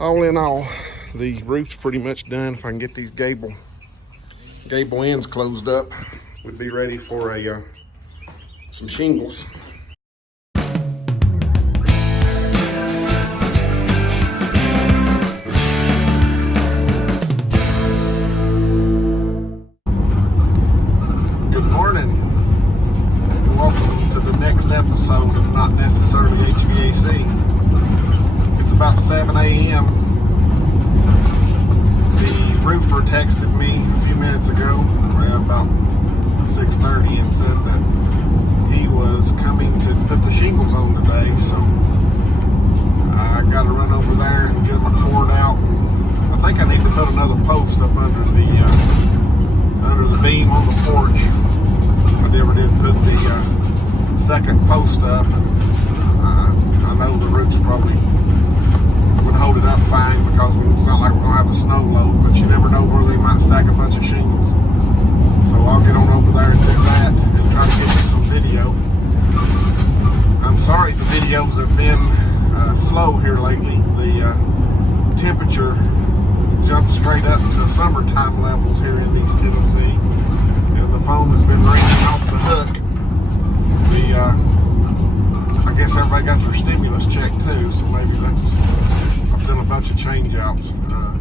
All in all, the roof's pretty much done. If I can get these gable ends closed up, we'd be ready for some shingles. Good morning, and welcome to the next episode of Not Necessarily HVAC. It's about 7 a.m. The roofer texted me a few minutes ago, about 6:30, and said that he was coming to put the shingles on today. So I got to run over there and get my cord out. I think I need to put another post up under the beam on the porch. I never did put the second post up, and I know the roof's probably would hold it up fine because it's not like we're gonna have a snow load, but you never know where they might stack a bunch of shingles. So I'll get on over there and do that and try to get you some video. I'm sorry the videos have been slow here lately. The temperature jumped straight up to summertime levels here in East Tennessee, and the phone has been ringing off the hook. I guess everybody got their stimulus check too, so maybe I've done a bunch of change outs.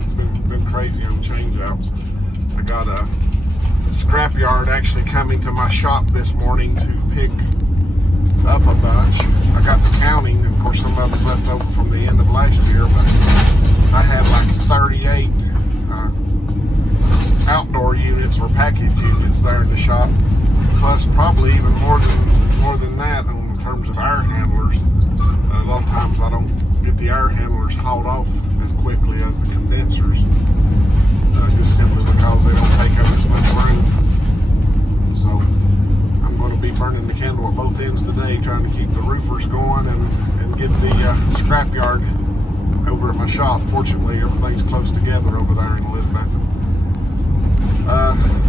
It's been crazy on change outs. I got a scrapyard actually coming to my shop this morning to pick up a bunch. I got the counting, and of course some of it's left over from the end of last year, but I had like 38 outdoor units or package units there in the shop, plus probably even more than that in terms of air handlers. A lot of times I don't get the air handlers hauled off as quickly as the condensers, just simply because they don't take up as much room. So I'm going to be burning the candle at both ends today, trying to keep the roofers going and get the scrapyard over at my shop. Fortunately, everything's close together over there in Elizabeth.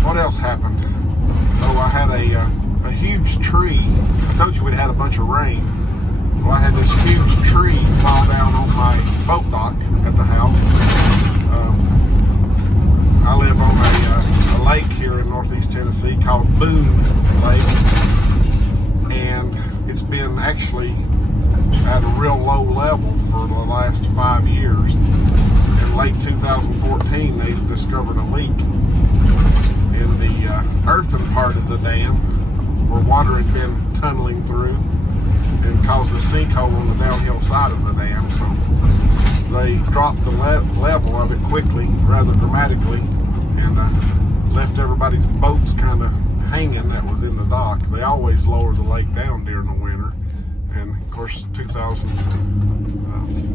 What else happened? Oh, I had a huge tree. I told you we'd had a bunch of rain. Well, I had this huge tree fall down on my boat dock at the house. I live on a lake here in Northeast Tennessee called Boone Lake, and it's been actually at a real low level for the last 5 years. In late 2014, they discovered a leak in the earthen part of the dam where water had been tunneling through and caused a sinkhole on the downhill side of the dam. So they dropped the level of it quickly, rather dramatically, and left everybody's boats kind of hanging that was in the dock. They always lower the lake down during the winter, and of course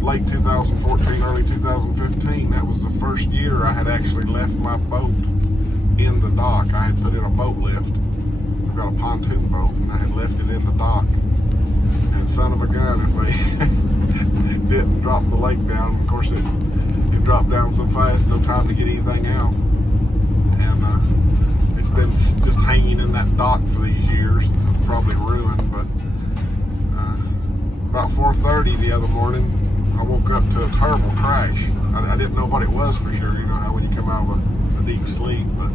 late 2014, early 2015, that was the first year I had actually left my boat in the dock. I had put in a boat lift. I've got a pontoon boat, and I had left it in the dock. And son of a gun, if they didn't drop the lake down. Of course, it dropped down so fast, no time to get anything out. And it's been just hanging in that dock for these years, probably ruined. But about 4:30 the other morning, I woke up to a terrible crash. I didn't know what it was for sure. You know how when you come out of a deep sleep, but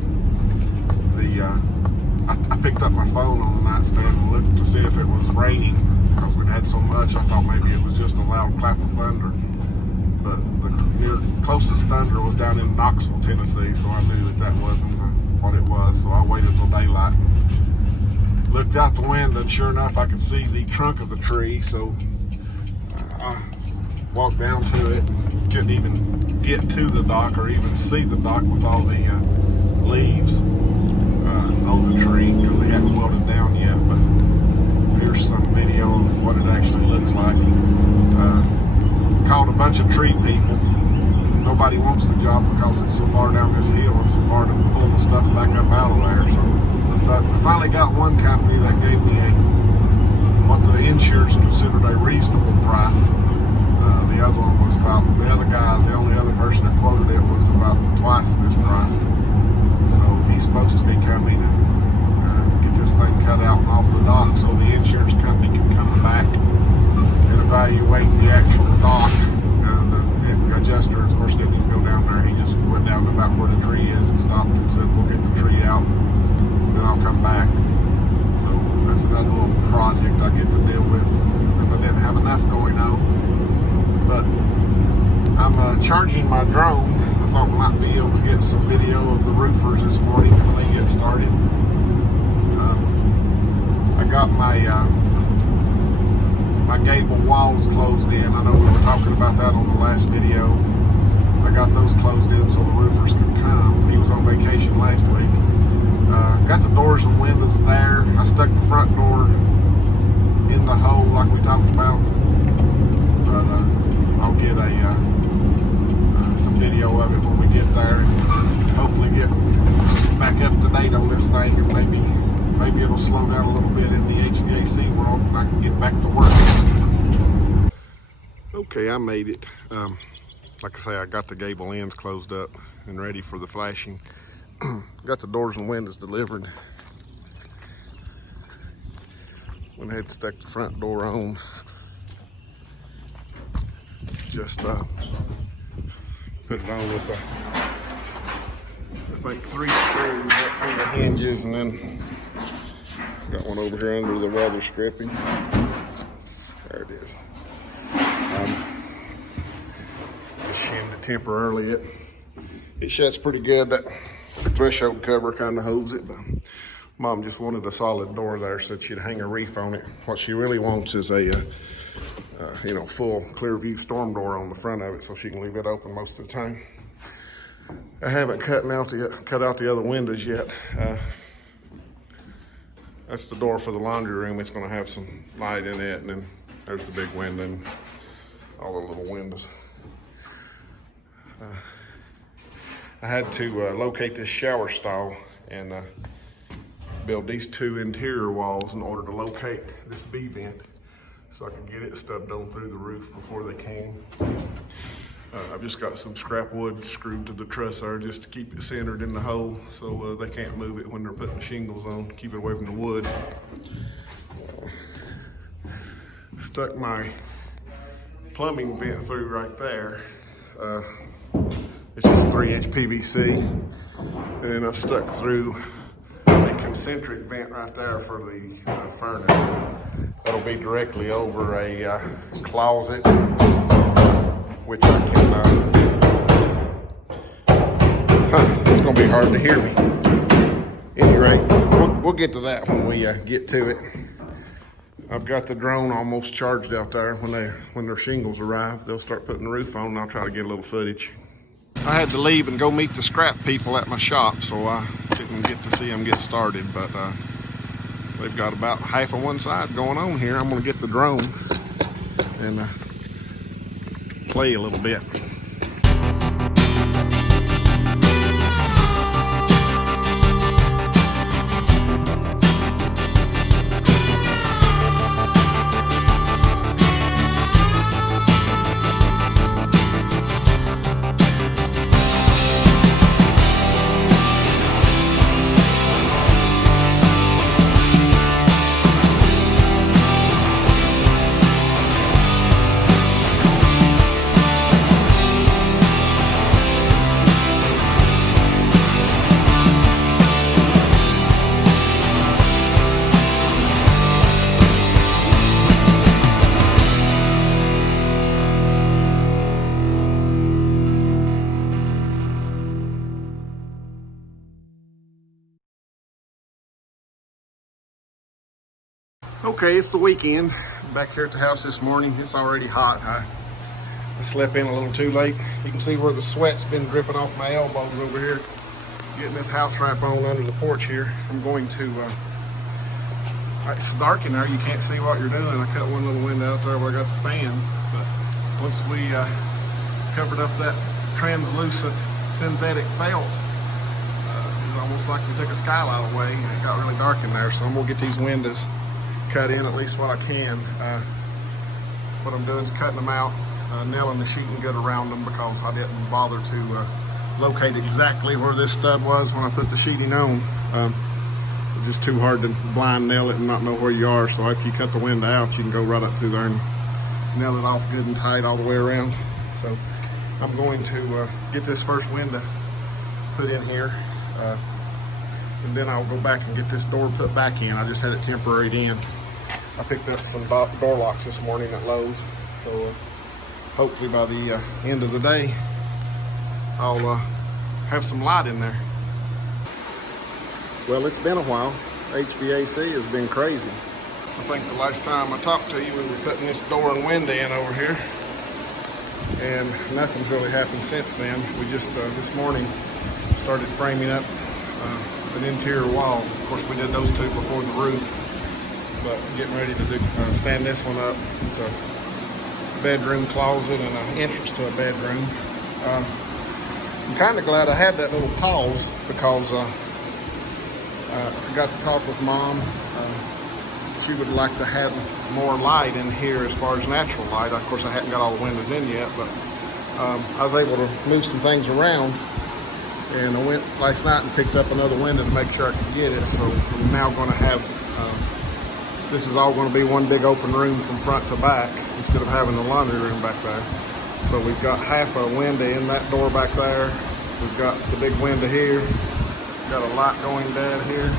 I picked up my phone on the nightstand and looked to see if it was raining, because we'd had so much. I thought maybe it was just a loud clap of thunder, but the closest thunder was down in Knoxville, Tennessee, so I knew that wasn't what it was. So I waited till daylight and looked out the window, and sure enough I could see the trunk of the tree. So I walked down to it and couldn't even get to the dock or even see the dock with all the leaves on the tree, because they hadn't welded down yet. But here's some video of what it actually looks like. Called a bunch of tree people. Nobody wants the job because it's so far down this hill and so far to pull the stuff back up out of there. So, but I finally got one company that gave me what the insurance considered a reasonable price. The other one was the only other person that quoted it was about twice this price. So he's supposed to be coming and get this thing cut out and off the dock so the insurance company can come back and evaluate the actual dock. I adjuster, of course, didn't even go down there. He just went down about where the tree is and stopped and said, we'll get the tree out and then I'll come back. So that's another little project I get to deal with, as if I didn't have enough going on. But I'm charging my drone. I thought we might be able to get some video of the roofers this morning when they get started. I got my my gable walls closed in. I know we were talking about that on the last video. I got those closed in so the roofers could come. He was on vacation last week. Got the doors and windows there. I stuck the front door in the hole like we talked about. But I'll get some video of it when we get there and hopefully get back up to date on this thing, and maybe it'll slow down a little bit in the HVAC world and I can get back to work. Okay, I made it. Like I say, I got the gable ends closed up and ready for the flashing. Got the doors and windows delivered. Went ahead and stuck the front door on. Just put it on with I think 3 screws up through the hinges, and then got one over here under the weather stripping. There it is. Just shimmed it temporarily. It shuts pretty good. That threshold cover kind of holds it, but Mom just wanted a solid door there so she'd hang a reef on it. What she really wants is a full clear view storm door on the front of it so she can leave it open most of the time. I haven't cut out the other windows yet. That's the door for the laundry room. It's going to have some light in it, and then there's the big window and all the little windows. I had to locate this shower stall and build these 2 interior walls in order to locate this B vent so I could get it stubbed on through the roof before they came. I've just got some scrap wood screwed to the truss there just to keep it centered in the hole so they can't move it when they're putting the shingles on, keep it away from the wood. Stuck my plumbing vent through right there. It's just 3-inch PVC. And then I stuck through a concentric vent right there for the furnace. That'll be directly over a closet, which I can, it's gonna be hard to hear me. At any rate, we'll get to that when we get to it. I've got the drone almost charged out there. When their shingles arrive, they'll start putting the roof on and I'll try to get a little footage. I had to leave and go meet the scrap people at my shop, so I didn't get to see them get started, but they've got about half of one side going on here. I'm gonna get the drone and play a little bit. Okay, it's the weekend. I'm back here at the house this morning. It's already hot. I slept in a little too late. You can see where the sweat's been dripping off my elbows over here. Getting this house wrap on under the porch here. I'm going to, it's dark in there. You can't see what you're doing. I cut one little window out there where I got the fan. But once we covered up that translucent synthetic felt, it was almost like we took a skylight away. It got really dark in there. So I'm gonna get these windows cut in at least what I can. What I'm doing is cutting them out, nailing the sheeting good around them because I didn't bother to locate exactly where this stud was when I put the sheeting on. It's just too hard to blind nail it and not know where you are. So after you cut the window out, you can go right up through there and nail it off good and tight all the way around. So I'm going to get this first window put in here, and then I'll go back and get this door put back in. I just had it temporaried in. I picked up some door locks this morning at Lowe's, so hopefully by the end of the day, I'll have some light in there. Well, it's been a while. HVAC has been crazy. I think the last time I talked to you, we were putting this door and window in over here, and nothing's really happened since then. We just, this morning, started framing up an interior wall. Of course, we did those two before the roof, but getting ready to do, stand this one up. It's a bedroom closet and an entrance to a bedroom. I'm kind of glad I had that little pause because I got to talk with Mom. She would like to have more light in here as far as natural light. Of course, I hadn't got all the windows in yet, but I was able to move some things around. And I went last night and picked up another window to make sure I could get it. So I'm now going to have, this is all going to be one big open room from front to back instead of having the laundry room back there. So we've got half a window in that door back there. We've got the big window here. Got a light going down here.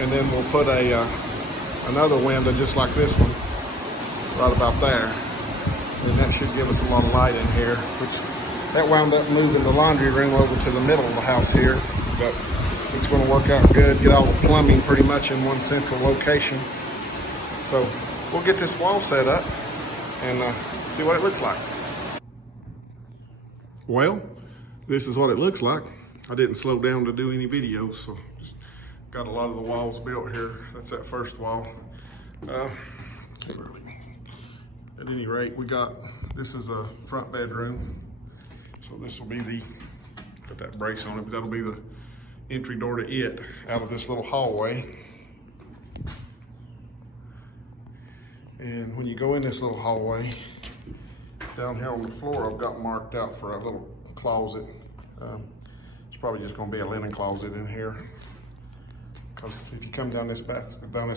And then we'll put another window just like this one right about there. And that should give us a lot of light in here, which that wound up moving the laundry room over to the middle of the house here. But it's going to work out good, get all the plumbing pretty much in one central location. So we'll get this wall set up and see what it looks like. Well, this is what it looks like. I didn't slow down to do any videos, so just got a lot of the walls built here. That's that first wall. At any rate, this is a front bedroom. So this will be put that brace on it, but that'll be the entry door to it out of this little hallway. And when you go in this little hallway, down here on the floor, I've got marked out for a little closet. It's probably just gonna be a linen closet in here. Because if you come down this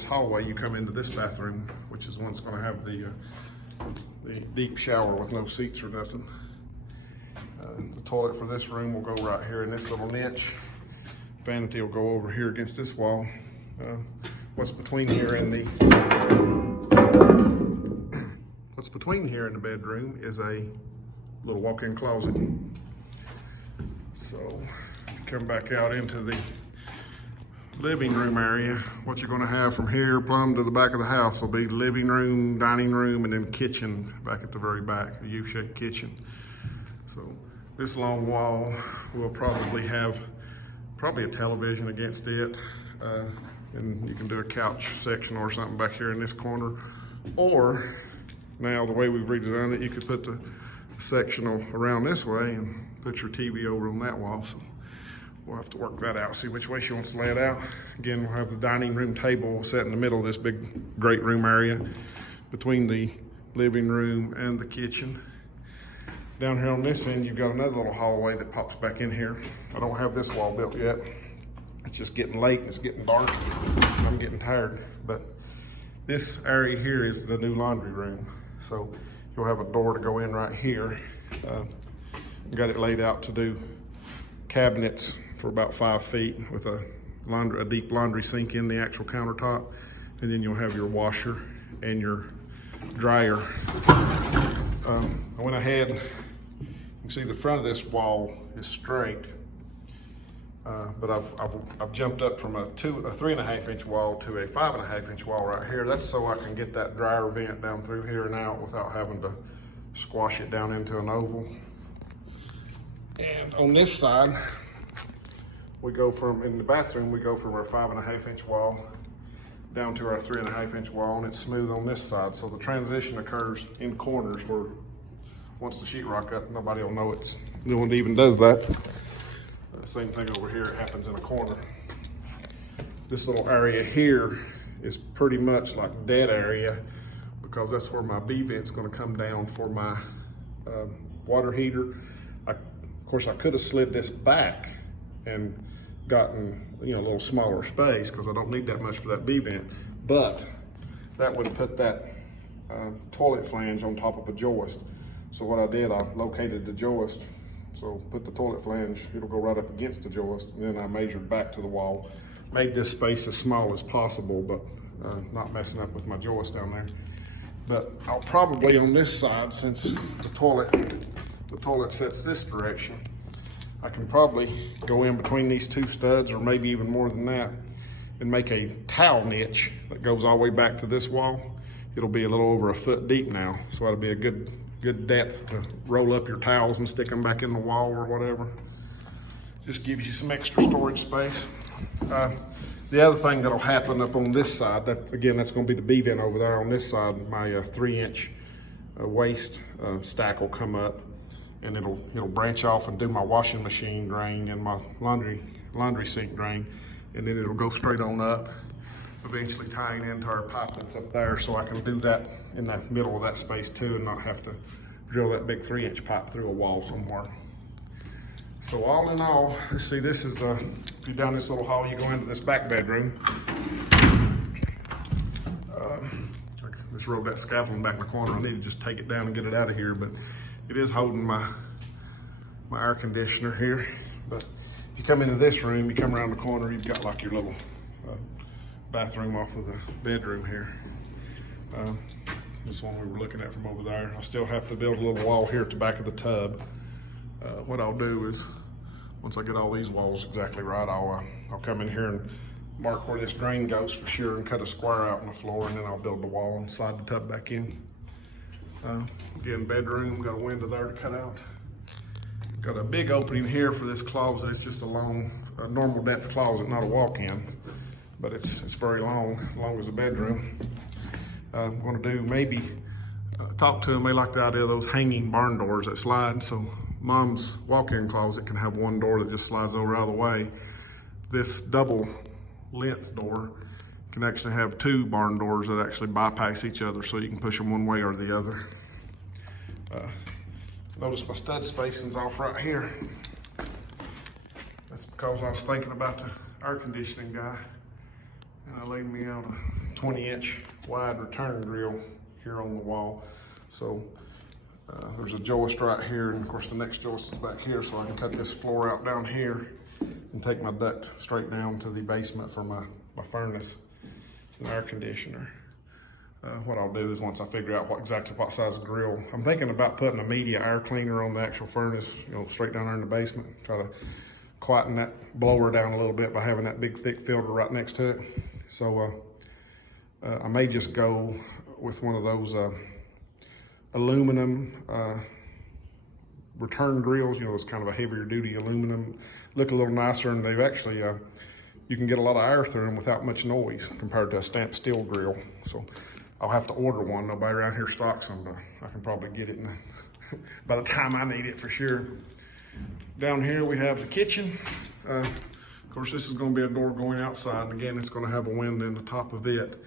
hallway, you come into this bathroom, which is the one that's gonna have the deep shower with no seats or nothing. The toilet for this room will go right here in this little niche. Vanity will go over here against this wall. What's between here and the bedroom is a little walk-in closet. So come back out into the living room area. What you're going to have from here plumb to the back of the house will be living room, dining room, and then kitchen back at the very back, a U-shaped kitchen. So this long wall will probably have a television against it, and you can do a couch section or something back here in this corner. Or now the way we've redesigned it, you could put the sectional around this way and put your TV over on that wall. So we'll have to work that out, see which way she wants to lay it out. Again, we'll have the dining room table set in the middle of this big great room area between the living room and the kitchen. Down here on this end, you've got another little hallway that pops back in here. I don't have this wall built yet. It's just getting late and it's getting dark. And I'm getting tired. But this area here is the new laundry room. So you'll have a door to go in right here. Got it laid out to do cabinets for about 5 feet with a deep laundry sink in the actual countertop. And then you'll have your washer and your dryer. I went ahead, you can see the front of this wall is straight, but I've jumped up from a 3.5 inch wall to a 5.5 inch wall right here. That's so I can get that dryer vent down through here and out without having to squash it down into an oval. And on this side, in the bathroom, we go from our 5.5 inch wall down to our 3.5 inch wall, and it's smooth on this side. So the transition occurs in corners where once the sheetrock up, nobody will know no one even does that. Same thing over here, it happens in a corner. This little area here is pretty much like dead area because that's where my B vent's gonna come down for my water heater. Of course, I could have slid this back and gotten a little smaller space because I don't need that much for that B vent, but that would have put that toilet flange on top of a joist. So what I did, I located the joist. So put the toilet flange, it'll go right up against the joist. And then I measured back to the wall. Made this space as small as possible, but not messing up with my joist down there. But I'll probably on this side, since the toilet sets this direction, I can probably go in between these two studs, or maybe even more than that, and make a towel niche that goes all the way back to this wall. It'll be a little over 1 foot deep now, so that'll be a good depth to roll up your towels and stick them back in the wall or whatever. Just gives you some extra storage space. The other thing that'll happen up on this side, that's going to be the B-vent over there on this side. My 3-inch waste stack will come up, and it'll branch off and do my washing machine drain and my laundry sink drain, and then it'll go straight on up, eventually tying into our pipe that's up there, so I can do that in the middle of that space too, and not have to drill that big 3-inch pipe through a wall somewhere. So all in all, let's see, this is, if you're down this little hall, you go into this back bedroom. I just rolled that scaffolding back in the corner. I need to just take it down and get it out of here, but it is holding my air conditioner here. But if you come into this room, you come around the corner, you've got like your little bathroom off of the bedroom here. This one we were looking at from over there. I still have to build a little wall here at the back of the tub. What I'll do is, once I get all these walls exactly right, I'll come in here and mark where this drain goes for sure and cut a square out in the floor, and then I'll build the wall and slide the tub back in. Again, bedroom, got a window there to cut out. Got a big opening here for this closet. It's just a normal depth closet, not a walk-in, but it's very long as a bedroom. I'm gonna do maybe, talk to them, they like the idea of those hanging barn doors that slide, so Mom's walk-in closet can have one door that just slides over out of the way. This double length door can actually have 2 barn doors that actually bypass each other, so you can push them one way or the other. Notice my stud spacing's off right here. That's because I was thinking about the air conditioning guy, and I laid me out a 20-inch wide return grill here on the wall. So there's a joist right here, and of course the next joist is back here, so I can cut this floor out down here and take my duct straight down to the basement for my furnace and air conditioner. What I'll do is, once I figure out exactly what size of grill, I'm thinking about putting a media air cleaner on the actual furnace, straight down there in the basement. Try to quieten that blower down a little bit by having that big thick filter right next to it. So I may just go with one of those aluminum return grills. It's kind of a heavier duty aluminum, look a little nicer, and they've actually, you can get a lot of air through them without much noise compared to a stamped steel grill. So I'll have to order one. Nobody around here stocks them, but I can probably get it by the time I need it for sure. Down here we have the kitchen. Of course, this is going to be a door going outside, and again, it's going to have a window in the top of it.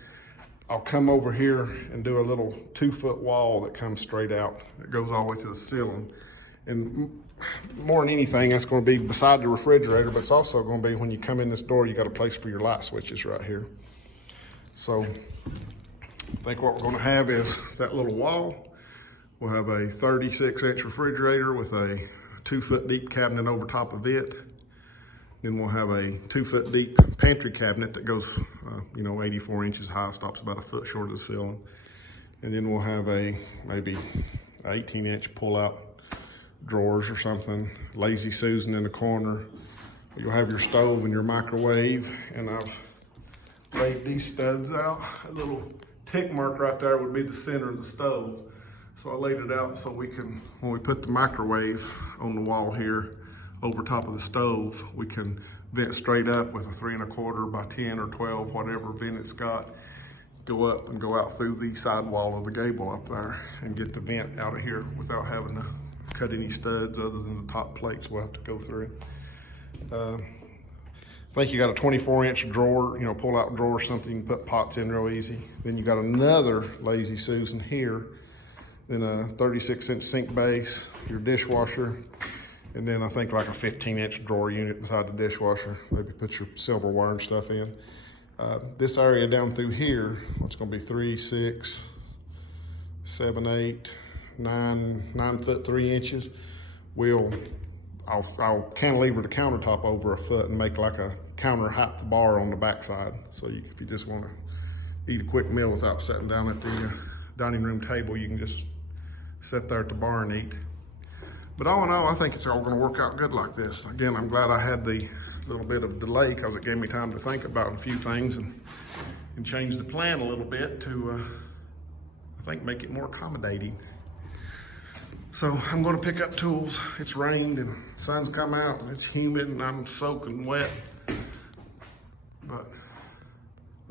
I'll come over here and do a little 2-foot wall that comes straight out. It goes all the way to the ceiling. And more than anything, that's going to be beside the refrigerator, but it's also going to be when you come in this door, you got a place for your light switches right here. So I think what we're going to have is that little wall. We'll have a 36-inch refrigerator with a 2-foot deep cabinet over top of it. Then we'll have a 2-foot deep pantry cabinet that goes, 84 inches high, stops about 1 foot short of the ceiling. And then we'll have maybe 18-inch pull-out drawers or something. Lazy Susan in the corner. You'll have your stove and your microwave. And I've laid these studs out. A little tick mark right there would be the center of the stove. So I laid it out so we can, when we put the microwave on the wall here over top of the stove, we can vent straight up with a 3 1/4 by 10 or 12, whatever vent it's got, go up and go out through the sidewall of the gable up there and get the vent out of here without having to cut any studs other than the top plates we'll have to go through. I think you got a 24-inch drawer, pull-out drawer or something you can put pots in real easy. Then you got another Lazy Susan here, then a 36-inch sink base, your dishwasher, and then I think like a 15-inch drawer unit beside the dishwasher. Maybe put your silverware and stuff in. This area down through here, it's gonna be 3, 6, 7, 8, 9 foot 3 inches. I'll cantilever the countertop over a foot and make like a counter height bar on the backside. So if you just want to eat a quick meal without sitting down at the dining room table, you can just sit there at the bar and eat. But all in all, I think it's all going to work out good like this. Again, I'm glad I had the little bit of delay because it gave me time to think about a few things and change the plan a little bit to, I think, make it more accommodating. So I'm going to pick up tools. It's rained and the sun's come out and it's humid and I'm soaking wet. But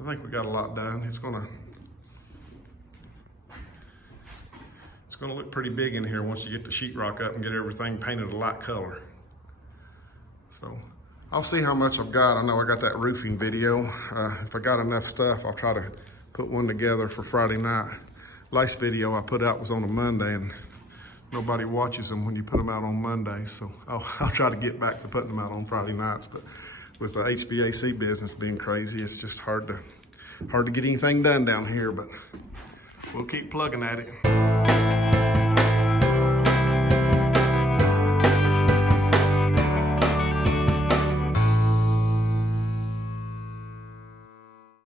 I think we got a lot done. It's going to look pretty big in here once you get the sheetrock up and get everything painted a light color. So I'll see how much I've got. I know I got that roofing video. If I got enough stuff, I'll try to put one together for Friday night. Last video I put out was on a Monday and nobody watches them when you put them out on Monday. So I'll try to get back to putting them out on Friday nights. But with the HVAC business being crazy, it's just hard to get anything done down here, but we'll keep plugging at it.